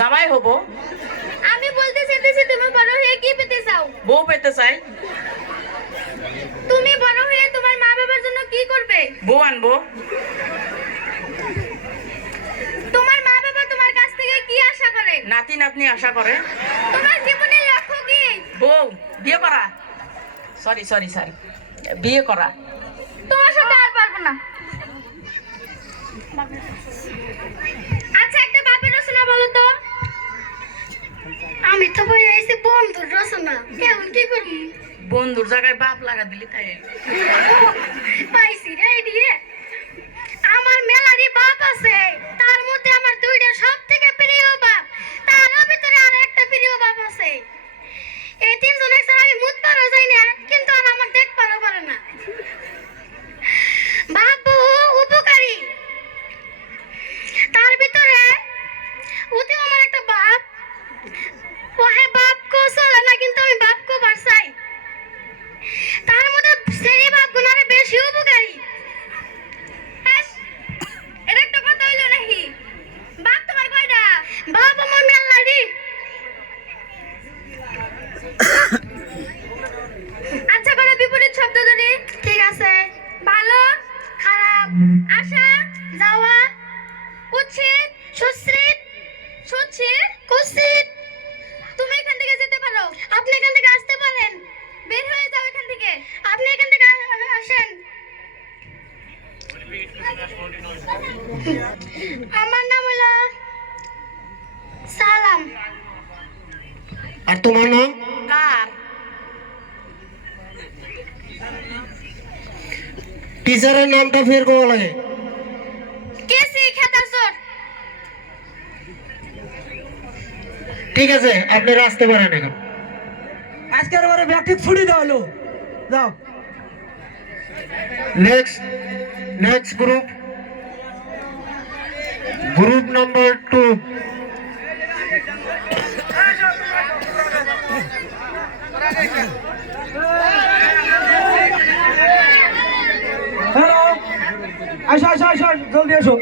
জামাই হব। আমি বলতে চাইতেছি তুমি বড় হয়ে কি পেতে চাও? বউ পেতে চাই। তুমি বড় হয়ে তোমার মা বাবার জন্য কি করবে? বউ আনবো। তোমার মা বাবা তোমার কাছ থেকে কি আশা করে? নাতি নাতনি আশা করে। তোমার জীবনের লক্ষ্য কি? বউ বিয়ে করা। সরি সরি সরি, বিয়ে করা। তোমার সাথে আর পারবো না। আচ্ছা একটা বাপের রচনা বলো তো। আমি তো বই আইছি বন্ধুর রচনা, এখন কি করি? বন্ধুর জায়গায় বাপ লাগা দিলি তাই। পাইছি রে দিয়ে। আমার মেলারই বাপ আছে, তার মধ্যে আমার দুইটা সবথেকে প্রিয় বাপ, তার ভিতরে আর একটা প্রিয় বাপ আছে। এই তিনজনের ছাড়া আমি মুত পারও যাই না, কিন্তু আর আমার দেখ পারও পারে না। বাবু উপকারী, তার ভিতরে ওতে আমার একটা বাপ, ওহে বাপ কো চলে না, কিন্তু আমি বাপ কো বারসাই। তার মধ্যে সেই বাপ গুনারে বেশি উপকারী। এটা একটা কথা হইলো নাকি? বাপ তোমার কয়টা? বাপ আমার মেলাডি। আচ্ছা বড় বিপরীত শব্দ ধরে। ঠিক আছে। ভালো, খারাপ, আসা, যাওয়া, উচ্ছেদ, সুশ্রিত, সুচ্ছেদ, কুৎসিত। তুমি এখান থেকে যেতে পারো, আপনি এখান থেকে আসতে পারেন। বের হয়ে যাও এখান থেকে, আপনি এখান থেকে আসেন। আমার নাম হলো সালাম। আর তোমার নাম? কার? টিচারের নামটা ফের কোয়া লাগে? কেসি খেতার চোর। ঠিক আছে, আপনি আসতে পারেন এখন। আজকের ওরে ব্যাকটিক ছুটি দেওয়া হলো, যাও। Next group, group number 2। Hello, আসো আসো আসো, জলদি আসো।